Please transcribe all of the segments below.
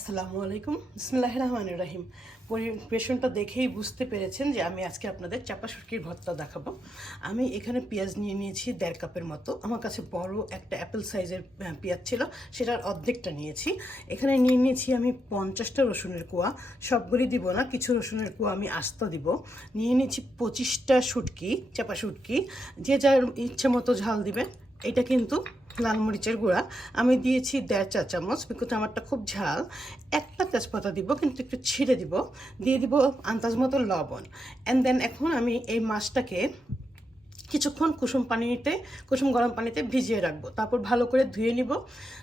আসসালামু আলাইকুম, বিসমিল্লাহির রহমানির রহিম। পরিবেশনটা দেখেই বুঝতে পেরেছেন যে আমি আজকে আপনাদের চাপা শুটকির ভর্তা দেখাবো। আমি এখানে পেঁয়াজ নিয়ে নিয়েছি 1.5 কাপের মতো। আমার কাছে বড় একটা অ্যাপেল সাইজের পেঁয়াজ ছিল, সেটার অর্ধেকটা নিয়েছি। এখানে নিয়ে নিয়েছি আমি 50টা রসুনের কোয়া। সবগুলি দিব না, কিছু রসুনের কোয়া আমি আস্ত দিব। নিয়ে নিয়েছি 25টা শুটকি, চাপা শুটকি। যে যার ইচ্ছে মতো ঝাল দিবে। এটা কিন্তু লাল মরিচের গুঁড়া আমি দিয়েছি 1.5 চা চামচ, বিকজ আমারটা খুব ঝাল। একটা তেজপাতা দিব, কিন্তু একটু ছিঁড়ে দিব। দিয়ে দিব আন্দাজ মতো লবণ। অ্যান্ড দেন এখন আমি এই মাছটাকে কিছুক্ষণ কুসুম গরম পানিতে ভিজিয়ে রাখবো। তারপর ভালো করে ধুয়ে নিব।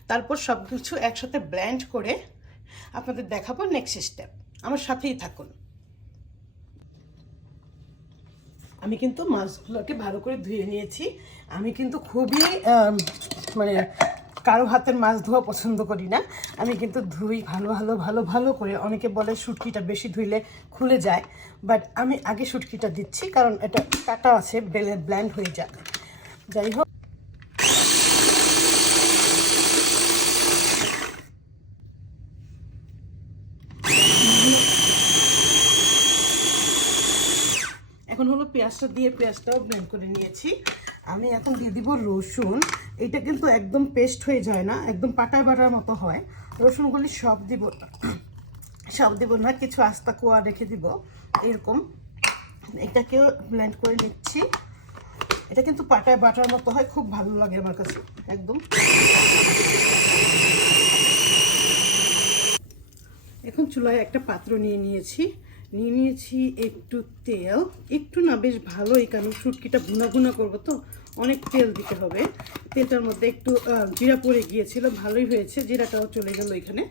তারপর সব কিছু একসাথে ব্লেন্ড করে আপনাদের দেখাবো নেক্সট স্টেপ। আমার সাথেই থাকুন। আমি কিন্তু মাছগুলোকে ভালো করে ধুয়ে নিয়েছি। আমি কিন্তু খুবই মানে কারো হাতের মাছ ধোয়া পছন্দ করি না। আমি কিন্তু ধুই ভালো করে। অনেকে বলে শুটকিটা বেশি ধুইলে খুলে যায়, বাট আমি আগে শুটকিটা দিচ্ছি, কারণ এটা কাটা আছে, ব্ল্যান্ড হয়ে যাক। যাই হোক, এখন হলো পেঁয়াজটাও ব্লেন্ড করে নিয়েছি। আমি এখন দিয়ে দিব রসুন। এটা কিন্তু একদম পেস্ট হয়ে যায় না, একদম পাটায় বাটার মতো হয়। রসুনগুলি সব দিব না, কিছু আস্তা কোয়া রেখে দিব এরকম। এটাকেও ব্লেন্ড করে নিচ্ছি। এটা কিন্তু পাটায় বাটার মতো হয়, খুব ভালো লাগে আমার কাছে একদম। এখন চুলায় একটা পাত্র নিয়ে নিয়েছি একটু তেল, একটু না বেশ ভালোই, কারণ শুটকিটা ভুনা করবো তো অনেক তেল দিতে হবে। তেলটার মধ্যে একটু জিরা পড়ে গিয়েছিল, ভালোই হয়েছে, জিরাটাও চলে গেল এখানে।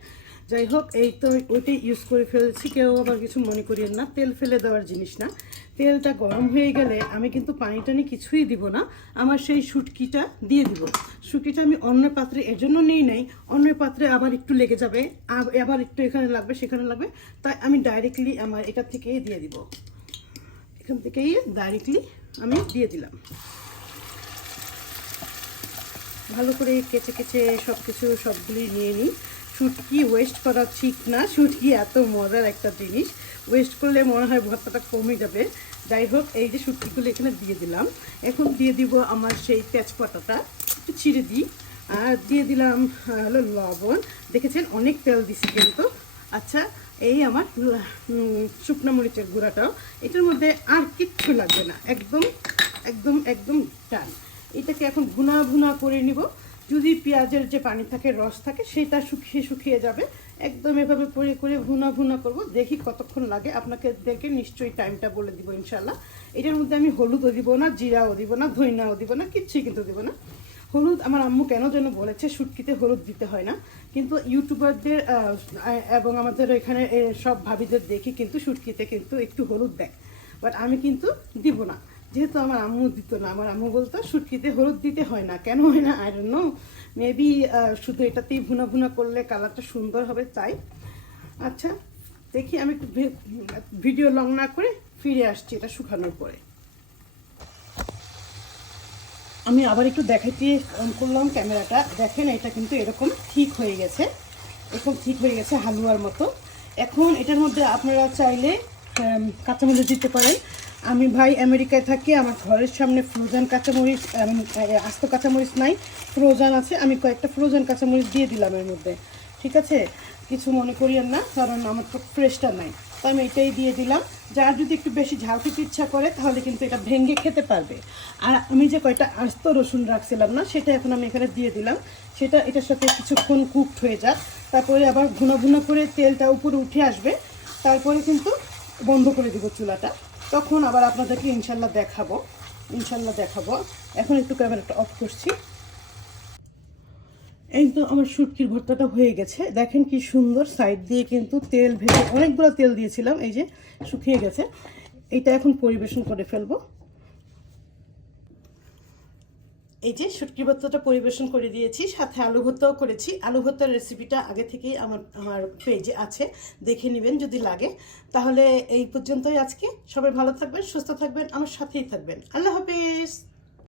যাই হোক, এই তো ওইটাই ইউজ করে ফেলেছি, কেউ আবার কিছু মনে করিয়েন না, তেল ফেলে দেওয়ার জিনিস না। তেলটা গরম হয়ে গেলে আমি কিন্তু পানি টানি কিছুই দিব না, আমার সেই শুটকিটা দিয়ে দিব। শুটকিটা আমি অন্য পাত্রে এজন্য নেই নাই, অন্য পাত্রে আবার একটু লেগে যাবে, আবার একটু এখানে লাগবে সেখানে লাগবে, তাই আমি ডাইরেক্টলি আমার এটা থেকেই দিয়ে দিব। এখান থেকেই ডাইরেক্টলি আমি দিয়ে দিলাম। ভালো করে কেচে সবগুলি নিয়ে নিই। শুটকি ওয়েস্ট করা ঠিক না, শুটকি এত মজার একটা জিনিস, ওয়েস্ট করলে মনে হয় ভর্তাটা কমে যাবে। যাই হোক, এই যে শুটকিগুলো এখানে দিয়ে দিলাম। এখন দিয়ে দিব আমার সেই তেজপাতাটা, একটু ছিঁড়ে দিই। আর দিয়ে দিলাম হলো লবণ। দেখেছেন অনেক তেল দিছি কিন্তু। আচ্ছা, এই আমার শুকনো মরিচের গুঁড়াটাও, এটার মধ্যে আর কিচ্ছু লাগবে না, একদম একদম একদম ডান। এটাকে এখন ভুনা করে নিব। যদি পেঁয়াজের যে পানি থাকে, রস থাকে, সেটা শুকিয়ে যাবে। একদম এভাবে করে ভুনা করব। দেখি কতক্ষণ লাগে, আপনাদেরকে নিশ্চয়ই টাইমটা বলে দিব ইনশাল্লাহ। এটার মধ্যে আমি হলুদও দিব না, জিরাও দিব না, ধনিয়াও দিব না, কিচ্ছুই কিন্তু দিব না। হলুদ আমার আম্মু কেন যেন বলেছে শুটকিতে হলুদ দিতে হয় না, কিন্তু ইউটিউবারদের এবং আমাদের এখানে সব ভাবিদের দেখি কিন্তু শুটকিতে কিন্তু একটু হলুদ দেয়, বাট আমি কিন্তু দিব না। যেহেতু আমার আম্মু দিত না, আমার আম্মু বলতো শুটকিতে হলুদ দিতে হয় না, কেন হয় না আই ডোন্ট নো, মেবি শুধু এটাতেই ভুনা করলে কালারটা সুন্দর হবে তাই। আচ্ছা, দেখি আমি একটু ভিডিও লং না করে ফিরে আসছি এটা শুকানোর পরে। আমি আবার একটু দেখাইতে অন করলাম ক্যামেরাটা, দেখেন এটা কিন্তু এরকম ঠিক হয়ে গেছে, হালুয়ার মতো। এখন এটার মধ্যে আপনারা চাইলে কাঁচামরিচ দিতে পারেন। আমি ভাই আমেরিকায় থাকি, আমার ঘরের সামনে ফ্রোজেন কাঁচামরিচ, আস্ত কাঁচামরিচ নাই, ফ্রোজেন আছে। আমি কয়েকটা ফ্রোজেন কাঁচামরিচ দিয়ে দিলাম এর মধ্যে, ঠিক আছে? কিছু মনে করিয়েন না, কারণ আমার তো ফ্রেশটা নাই, তো আমি এটাই দিয়ে দিলাম। যার যদি একটু বেশি ঝাল খেতে ইচ্ছা করে, তাহলে কিন্তু এটা ভেঙে খেতে পারবে। আর আমি যে কয়টা আস্ত রসুন রাখছিলাম না, সেটা এখন আমি এখানে দিয়ে দিলাম। সেটা এটার সাথে কিছুক্ষণ কুকড হয়ে যাক, তারপরে আবার ভুনা করে তেলটা উপরে উঠে আসবে, তারপরে কিন্তু বন্ধ করে দেবো চুলাটা। তখন আবার আপনাদেরকে ইনশাল্লাহ দেখাবো। এখন একটু ক্যামেরাটা অফ করছি। এই তো আমার শুটকির ভর্তাটা হয়ে গেছে, দেখেন কি সুন্দর, সাইড দিয়ে কিন্তু তেল ভেজে, অনেকগুলো তেল দিয়েছিলাম, এই যে শুকিয়ে গেছে। এটা এখন পরিবেশন করে ফেলবো। এই যে শুটকি ভর্তাটা পরিবেশন করে দিয়েছি, সাথে আলু ভর্তাও করেছি। আলু ভর্তার রেসিপিটা আগে থেকেই আমার পেজে আছে, দেখে নেবেন যদি লাগে। তাহলে এই পর্যন্তই আজকে। সবাই ভালো থাকবেন, সুস্থ থাকবেন, আমার সাথেই থাকবেন। আল্লাহ হাফেজ।